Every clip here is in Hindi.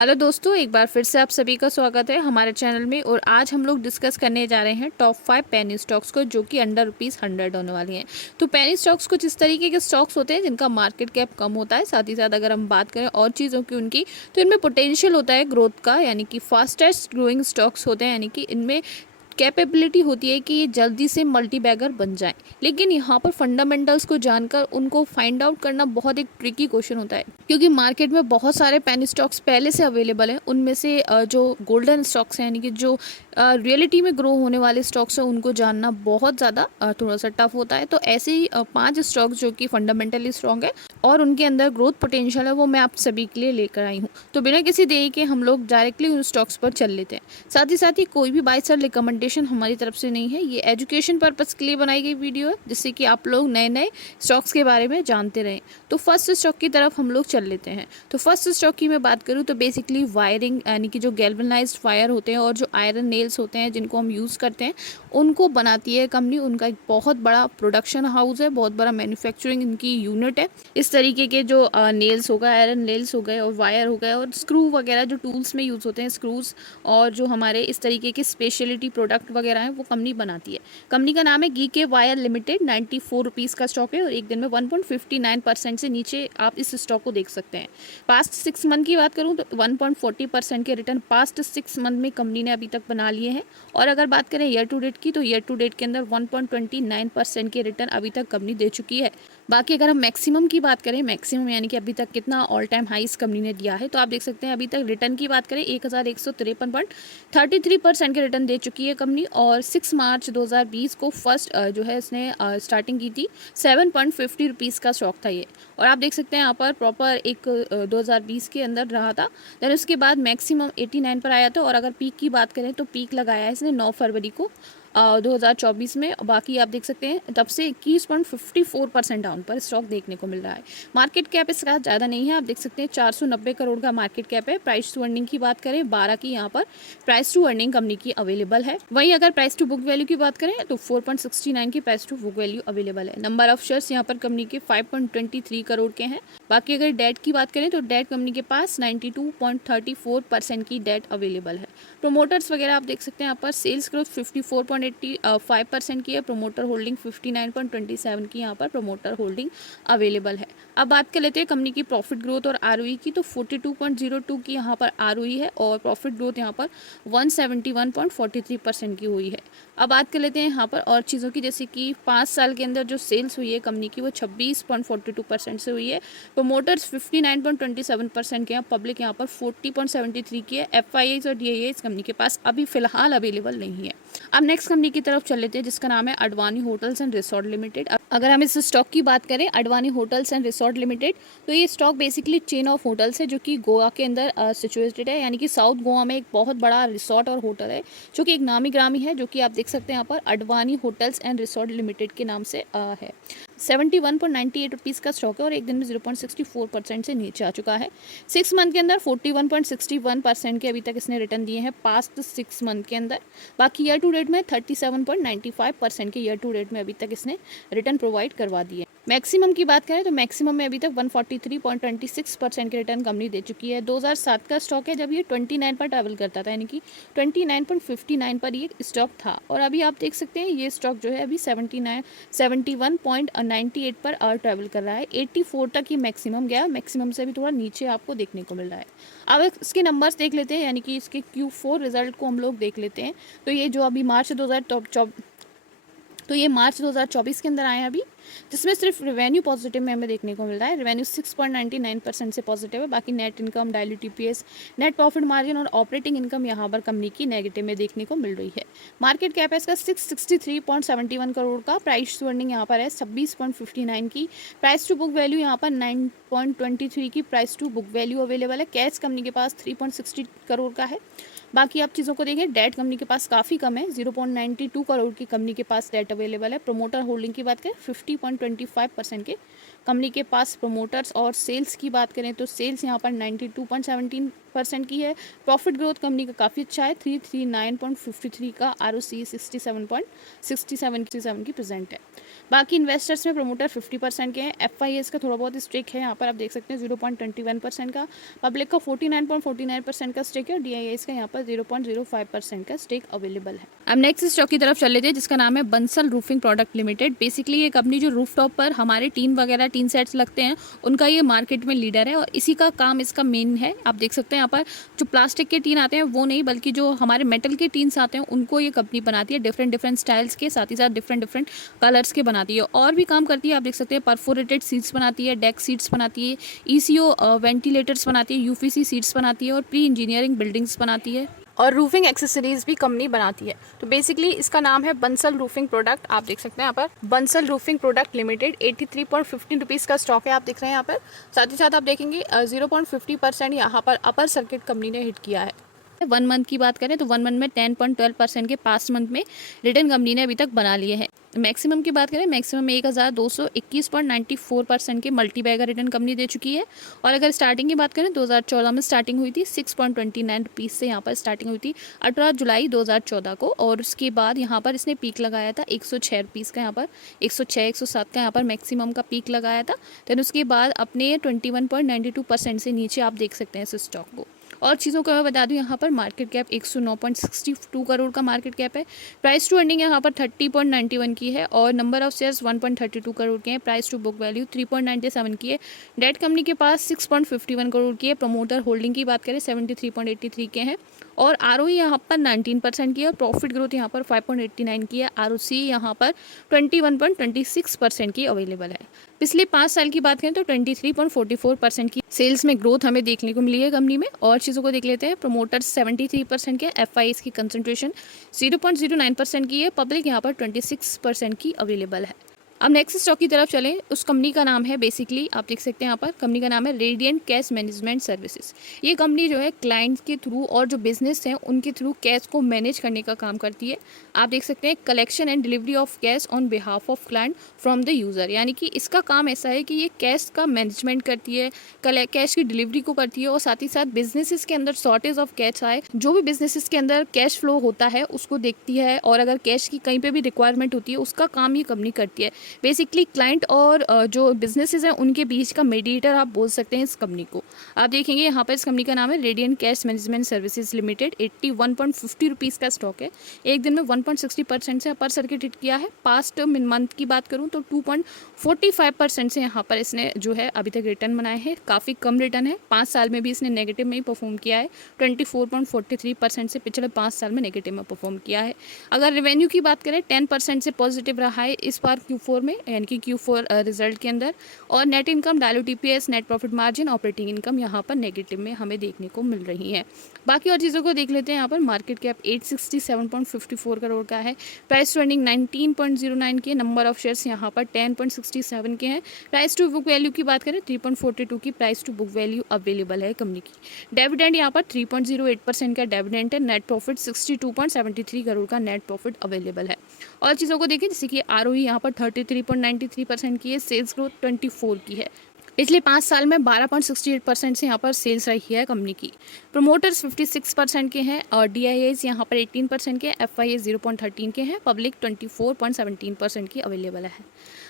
हेलो दोस्तों, एक बार फिर से आप सभी का स्वागत है हमारे चैनल में। और आज हम लोग डिस्कस करने जा रहे हैं टॉप 5 पेनी स्टॉक्स को, जो कि अंडर ₹100 होने वाली हैं। तो पेनी स्टॉक्स कुछ इस तरीके के स्टॉक्स होते हैं जिनका मार्केट कैप कम होता है। साथ ही साथ अगर हम बात करें और चीज़ों की उनकी, तो इनमें पोटेंशियल होता है ग्रोथ का, यानी कि फास्टेस्ट ग्रोइंग स्टॉक्स होते हैं, यानी कि इनमें कैपेबिलिटी होती है कि ये जल्दी से मल्टी बैगर बन जाए। लेकिन यहाँ पर फंडामेंटल्स को जानकर उनको फाइंड आउट करना बहुत एक ट्रिकी क्वेश्चन होता है, क्योंकि मार्केट में बहुत सारे पेनी स्टॉक्स पहले से अवेलेबल हैं। उनमें से जो गोल्डन स्टॉक्स हैं, यानी कि जो रियलिटी में ग्रो होने वाले स्टॉक्स हैं, उनको जानना बहुत ज़्यादा थोड़ा सा टफ होता है। तो ऐसे ही 5 स्टॉक्स जो कि फंडामेंटली स्ट्रॉन्ग है और उनके अंदर ग्रोथ पोटेंशियल है, वो मैं आप सभी के लिए लेकर आई हूँ। तो बिना किसी देरी के हम लोग डायरेक्टली उन स्टॉक्स पर चल लेते हैं। साथ ही कोई भी बाय सेल रिकमेंडेशन हमारी तरफ से नहीं है, ये एजुकेशन पर्पज़ के लिए बनाई गई वीडियो है, जिससे कि आप लोग नए नए स्टॉक्स के बारे में जानते रहें। तो फर्स्ट स्टॉक की तरफ हम लोग चल लेते हैं। तो फर्स्ट स्टॉक की मैं बात करूँ तो बेसिकली वायरिंग, यानी कि जो गैल्वेनाइज्ड वायर होते हैं और जो आयरन नेल्स होते हैं जिनको हम यूज़ करते हैं, उनको बनाती है कंपनी। उनका एक बहुत बड़ा प्रोडक्शन हाउस है, बहुत बड़ा मैन्युफैक्चरिंग इनकी यूनिट है। इस तरीके के जो नेल्स हो गए, आयरन नेल्स हो गए और वायर हो गए और स्क्रू वगैरह जो टूल्स में यूज़ होते हैं, स्क्रूज और जो हमारे इस तरीके के स्पेशलिटी प्रोडक्ट वगैरह हैं, वो कंपनी बनाती है। कंपनी का नाम है गीके वायर लिमिटेड। 94 रुपीज़ का स्टॉक है और एक दिन में 1.59% से नीचे आप इस स्टॉक को देख सकते हैं। पास्ट 6 मंथ की बात करूं तो 1.40% के रिटर्न पास्ट 6 मंथ में कंपनी ने अभी तक बना लिए हैं। और अगर बात करें ईयर टू डेट की, तो ईयर टू डेट के अंदर 1.29% के रिटर्न अभी तक कंपनी दे चुकी है। बाकी अगर हम मैक्सिमम की बात करें, मैक्सिमम यानी कि अभी तक कितना ऑल टाइम हाई इस कंपनी ने दिया है, तो आप देख सकते हैं अभी तक रिटर्न की बात करें 1153.33% के रिटर्न दे चुकी है कंपनी। और 6 मार्च 2020 को फर्स्ट जो है इसने स्टार्टिंग की थी। 7.50 रुपीज़ का स्टॉक था ये। और आप देख सकते हैं यहाँ पर प्रॉपर एक 2020 के अंदर रहा था। देन उसके बाद मैक्सिमम 89 पर आया था। और अगर पीक की बात करें तो पीक लगाया है इसने 9 फरवरी को 2024 में। बाकी आप देख सकते हैं तब से 21.54% डाउन पर स्टॉक देखने को मिल रहा है। मार्केट कैप इसका ज़्यादा नहीं है, आप देख सकते हैं 490 करोड़ का मार्केट कैप है। प्राइस टू अर्निंग की बात करें 12 की, यहाँ पर प्राइस टू अर्निंग कंपनी की अवेलेबल है। वहीं अगर प्राइस टू बुक वैल्यू की बात करें तो 4.69 की price to book value available है। नंबर ऑफ शेयर्स यहाँ पर कंपनी के 5.23 करोड़ के हैं। बाकी अगर डेट की बात करें तो डेट कंपनी के पास 92.34% की डेट अवेलेबल है। प्रोमोटर्स वगैरह आप देख सकते हैं यहाँ पर सेल्स ग्रोथ 54.85% की है। प्रोमोटर होल्डिंग 59.27 की यहाँ पर प्रोमोटर होल्डिंग अवेलेबल है। अब बात कर लेते हैं कंपनी की प्रॉफिट ग्रोथ और आरओई की, तो 42.02 की यहाँ पर आरओई है और प्रॉफिट ग्रोथ यहाँ पर 171.43% की हुई है। अब बात कर लेते हैं यहाँ पर और चीज़ों की, जैसे कि 5 साल के अंदर जो सेल्स हुई है कंपनी की, वो 26.42% से हुई है। प्रोमोटर्स 59.27% के हैं। पब्लिक यहाँ पर 40.73 की है। एफआईआईज और डीआईआईज कंपनी के पास अभी फिलहाल अवेलेबल नहीं है। अब नेक्स्ट कंपनी की तरफ चल लेते हैं, जिसका नाम है Advani hotels and resort limited. अगर हम इस स्टॉक की बात करें, Advani hotels and resort limited, तो ये stock basically chain of hotels है जो कि गोवा के अंदर सिचुएटेड है। यानी कि साउथ गोवा में एक बहुत बड़ा रिसोर्ट और होटल है जो कि एक नामी ग्रामी है, जो कि आप देख सकते हैं यहाँ पर Advani hotels and resort limited के नाम से है। 71.98 रुपीज़ का स्टॉक है और एक दिन में 0.64% से नीचे आ चुका है। 6 मंथ के अंदर 41.61% के अभी तक इसने रिटर्न दिए हैं पास्ट 6 मंथ के अंदर। बाकी ईयर टू डेट में 37.95% के ईयर टू डेट में अभी तक इसने रिटर्न प्रोवाइड करवा दिए। मैक्सिमम की बात करें तो मैक्सिमम में अभी तक 143.26% के रिटर्न कंपनी दे चुकी है। 2007 का स्टॉक है जब ये 29 पर ट्रैवल करता था, यानी कि 29.59 पर ये स्टॉक था। और अभी आप देख सकते हैं ये स्टॉक जो है अभी 71.98 पर ट्रैवल कर रहा है। 84 तक ही मैक्सिमम गया, मैक्सिमम से भी थोड़ा नीचे आपको देखने को मिल रहा है। अब इसके नंबर्स देख लेते हैं, यानी कि इसके Q4 रिजल्ट को हम लोग देख लेते हैं। तो ये जो अभी मार्च 2024 के अंदर आए हैं अभी, जिसमें सिर्फ रेवेन्यू पॉजिटिव में हमें देखने को मिल रहा है। रेवेन्यू 6.99% से पॉजिटिव है। बाकी net income, diluted EPS, net profit margin और ऑपरेटिंग इनकम यहाँ पर कंपनी की नेगेटिव में देखने को मिल रही है। मार्केट कैप है इसका 663.71 करोड़ का। प्राइस टू अर्निंग यहाँ पर है 26.59 की। प्राइस टू बुक वैल्यू यहाँ पर 9.23 की price to book value available है। कैश कंपनी के पास 3.60 करोड़ का है। बाकी आप चीज़ों को देखें, डेट कंपनी के पास काफ़ी कम है, 0.92 करोड़ की कंपनी के पास डेट अवेलेबल है। प्रोमोटर होल्डिंग की बात करें 50.25% के कंपनी के पास प्रमोटर्स और सेल्स की बात करें तो सेल्स यहाँ पर 92.17% की है। प्रॉफिट ग्रोथ कंपनी का काफ़ी अच्छा है, 339.53 का, ROCE 67.67 की प्रेजेंट है। बाकी इन्वेस्टर्स में प्रमोटर 50% के हैं, FIS का थोड़ा बहुत स्टेक है यहाँ पर आप देख सकते हैं 0.21% का, पब्लिक का 49.49% का स्टेक है और DIS का यहाँ पर 0.05% का स्टेक अवेलेबल है। अब नेक्स्ट स्टॉक की तरफ चल लेते हैं जिसका नाम है Bansal roofing product limited. Basically ये कंपनी जो रूफटॉप पर हमारे टीन वगैरह टीन सेट्स लगते हैं उनका ये मार्केट में लीडर है और इसी का काम इसका मेन है। आप देख सकते हैं यहाँ पर जो प्लास्टिक के टीन आते हैं वो नहीं बल्कि जो हमारे मेटल के टीन्स आते हैं उनको ये कंपनी बनाती है, डिफरेंट डिफरेंट स्टाइल्स के, साथ ही साथ डिफरेंट डिफरेंट कलर्स के बनाती है और भी काम करती है। आप देख सकते हैं परफोरेटेड सीट्स बनाती है, डेक सीट्स बनाती है, ECO वेंटिलेटर्स बनाती है, UPVC सीट्स बनाती है और प्री इंजीनियरिंग बिल्डिंग्स बनाती है और रूफिंग एक्सेसरीज भी कंपनी बनाती है। तो बेसिकली इसका नाम है बंसल रूफिंग प्रोडक्ट। आप देख सकते हैं यहाँ पर Bansal roofing product limited, 83.15 rupees का स्टॉक है, आप देख रहे हैं यहाँ पर। साथ ही साथ आप देखेंगे 0.50% यहाँ पर अपर सर्किट कंपनी ने हिट किया है। 1 मंथ की बात करें तो 1 मंथ में 10.12% के पास्ट मंथ में रिटर्न कंपनी ने अभी तक बना लिए हैं। मैक्सिमम की बात करें, मैक्सिमम 1221.94% के मल्टी बैगर रिटर्न कंपनी दे चुकी है। और अगर स्टार्टिंग की बात करें 2014 में स्टार्टिंग हुई थी, 6.29 रुपीज़ से यहाँ पर स्टार्टिंग हुई थी 18 जुलाई 2014 को और उसके बाद यहाँ पर इसने पीक लगाया था 106 रुपीज़ का, यहाँ पर 106-107 का यहाँ पर मैक्सिमम का पीक लगाया था। देन उसके बाद अपने 21.92% से नीचे आप देख सकते हैं इस स्टॉक को। और चीज़ों को मैं बता दूं, यहाँ पर मार्केट कैप 109.62 करोड़ का मार्केट कैप है। प्राइस टू अर्निंग यहाँ पर 30.91 की है और नंबर ऑफ शेयर्स 1.32 करोड़ के हैं। प्राइस टू बुक वैल्यू 3.97 की है। डेट कंपनी के पास 6.51 करोड़ की है। प्रमोटर होल्डिंग की बात करें 73.83 के हैं और ROE यहाँ पर 19% की है और प्रॉफिट ग्रोथ यहाँ पर 5.89 की है। ROC यहाँ पर 21.26% की अवेलेबल है। पिछले 5 साल की बात करें तो 23.44% की सेल्स में ग्रोथ हमें देखने को मिली है कंपनी में। और चीज़ों को देख लेते हैं, प्रमोटर्स 73% के, FIS की कंसंट्रेशन 0.09% की है, पब्लिक यहाँ पर 26% की अवेलेबल है। अब नेक्स्ट स्टॉक की तरफ चलें, उस कंपनी का नाम है, बेसिकली आप देख सकते हैं यहाँ पर कंपनी का नाम है रेडिएंट कैश मैनेजमेंट सर्विसेज। ये कंपनी जो है क्लाइंट्स के थ्रू और जो बिजनेस हैं उनके थ्रू कैश को मैनेज करने का काम करती है। आप देख सकते हैं collection and delivery of cash on behalf of client from the user, यानी कि इसका काम ऐसा है कि ये कैश का मैनेजमेंट करती है, कैश की डिलीवरी को करती है और साथ ही साथ बिजनेसेस के अंदर शॉर्टेज ऑफ कैश आए, जो भी बिजनेसेस के अंदर कैश फ्लो होता है उसको देखती है और अगर कैश की कहीं पे भी रिक्वायरमेंट होती है उसका काम ये कंपनी करती है। बेसिकली क्लाइंट और जो बिजनेसेस हैं उनके बीच का मीडिएटर आप बोल सकते हैं इस कंपनी को। आप देखेंगे यहाँ पर इस कंपनी का नाम है radiant cash management services limited. 81.50 rupees का स्टॉक है। एक दिन में 1.60% से अपर सर्किट हिट किया है। पास्ट मंथ की बात करूँ तो 2.45% से यहाँ पर इसने जो है अभी तक रिटर्न बनाए हैं। काफ़ी कम रिटर्न है। 5 साल में भी इसने नेगेटिव में ही परफॉर्म किया है। 24.43% से पिछले 5 साल में नेगेटिव में परफॉर्म किया है। अगर रेवेन्यू की बात करें 10% से पॉजिटिव रहा है इस बार Q4 में, यानी कि Q4 रिजल्ट के अंदर। और net income, diluted EPS, net profit margin, operating income यहाँ पर नेगेटिव में हमें देखने को मिल रही है। बाकी और चीज़ों को देख लेते हैं। यहाँ पर मार्केट कैप 867.54 करोड़ का है। प्राइस टू अर्निंग 19.09 के, नंबर ऑफ शेयर्स यहाँ पर 10.67 के हैं। प्राइस टू बुक वैल्यू की बात करें 3.42 की price to book value available है कंपनी की। डिविडेंड यहाँ पर 3.08% का डिविडेंड है। नेट प्रॉफिट 62.73 करोड़ का नेट प्रॉफिट अवेलेबल है। और चीज़ों को देखें जैसे कि ROE यहाँ पर 33.93% की है। सेल्स ग्रोथ 24 की है। पिछले 5 साल में 12.68% से यहाँ पर सेल्स रही है कंपनी की। प्रमोटर्स 56% के हैं और DIS यहाँ पर 18% के, FIS 0.13 के हैं, पब्लिक 24.17% की अवेलेबल है।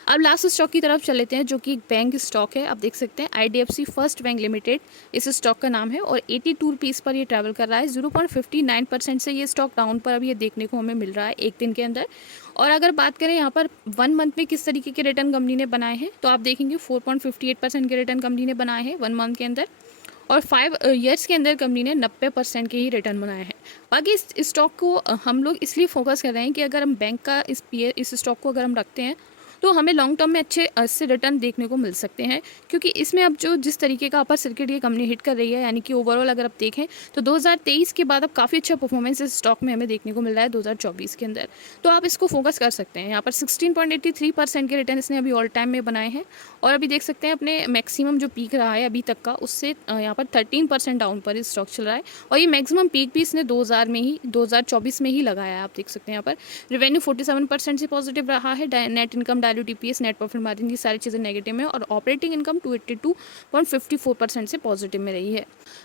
अब लास्ट स्टॉक की तरफ चल लेते हैं जो कि एक बैंक स्टॉक है। आप देख सकते हैं IDFC फर्स्ट बैंक लिमिटेड इस स्टॉक का नाम है और 82 रुपीज़ पर ये ट्रैवल कर रहा है। 0.59% से ये स्टॉक डाउन पर अभी ये देखने को हमें मिल रहा है एक दिन के अंदर। और अगर बात करें यहाँ पर 1 मंथ में किस तरीके के रिटर्न कंपनी ने बनाए हैं तो आप देखेंगे 4.58% के रिटर्न कंपनी ने बनाए हैं 1 मंथ के अंदर और 5 ईयर्स के अंदर कंपनी ने 90% के ही रिटर्न बनाए हैं। बाकी इस स्टॉक को हम लोग इसलिए फोकस कर रहे हैं कि अगर हम बैंक का इस स्टॉक को अगर हम रखते हैं तो हमें लॉन्ग टर्म में अच्छे से रिटर्न देखने को मिल सकते हैं, क्योंकि इसमें अब जो जिस तरीके का अपर सर्किट ये कंपनी हिट कर रही है, यानी कि ओवरऑल अगर आप देखें तो 2023 के बाद अब काफ़ी अच्छा परफॉर्मेंस इस स्टॉक में हमें देखने को मिल रहा है 2024 के अंदर। तो आप इसको फोकस कर सकते हैं। यहाँ पर 16.83% के रिटर्न इसने अभी ऑल टाइम में बनाए हैं और अभी देख सकते हैं अपने मैक्सिमम जो पीक रहा है अभी तक का उससे यहाँ पर 13% डाउन पर स्टॉक चल रहा है और ये मैक्सिमम पीक भी इसने 2024 में ही लगाया है। आप देख सकते हैं यहाँ पर रेवेन्यू 47% से पॉजिटिव रहा है। Net income, value, DPS, net profit margin, ये सारी चीज़ें नेगेटिव में, और ऑपरेटिंग इनकम 282.54% से पॉजिटिव में रही है।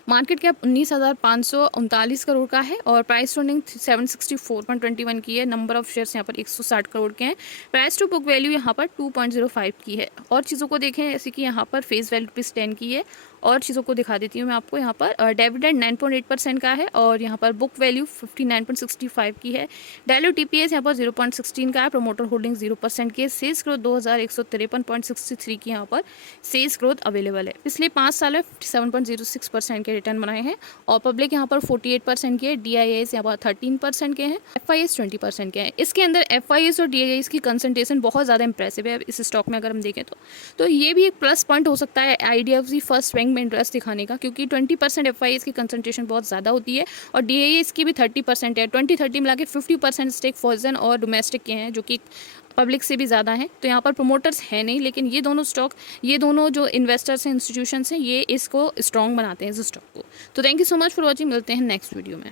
मार्केट कैप 19,539 करोड़ का है और प्राइस अर्निंग 764.21 की है। नंबर ऑफ शेयर्स यहाँ पर 160 करोड़ के हैं। प्राइस टू बुक वैल्यू यहाँ पर 2.05 की है। और चीज़ों को देखें जैसे कि यहाँ पर फेस वैल्यू ₹10 की है। और चीज़ों को दिखा देती हूँ मैं आपको। यहाँ पर डिविडेंड 9.8% का है और यहाँ पर बुक वैल्यू 59.65 की है। डायल्यूट EPS यहाँ पर 0.16 का है। प्रोमोटर होल्डिंग 0% की है। सेल्स ग्रोथ 2153.63 की यहाँ पर सेल्स ग्रोथ अवेलेबल है। पिछले 5 साल में 57.06% के रिटर्न बनाए हैं और पब्लिक यहाँ पर 48% की है। DIAs यहाँ पर 13% के हैं। FIS 20% के हैं। इसके अंदर FIS और DIAs की कंसंट्रेशन बहुत ज़्यादा इंप्रेसिव है इस स्टॉक में अगर हम देखें तो ये भी एक प्लस पॉइंट हो सकता है IDFC फर्स्ट रैंक में इंटरेस्ट दिखाने का, क्योंकि 20% FIS की कंसंट्रेशन बहुत ज़्यादा होती है और DIAs की भी 30% है। 20-30 मिला के 50% स्टेक फॉरेन और डोमेस्टिक के हैं, जो कि पब्लिक से भी ज़्यादा है। तो यहाँ पर प्रोमोटर्स हैं नहीं, लेकिन ये दोनों स्टॉक, ये दोनों जो इन्वेस्टर्स हैं, इंस्टीट्यूशंस हैं, ये इसको स्ट्रॉन्ग बनाते हैं इस स्टॉक को। तो thank you so much for watching. मिलते हैं नेक्स्ट वीडियो में।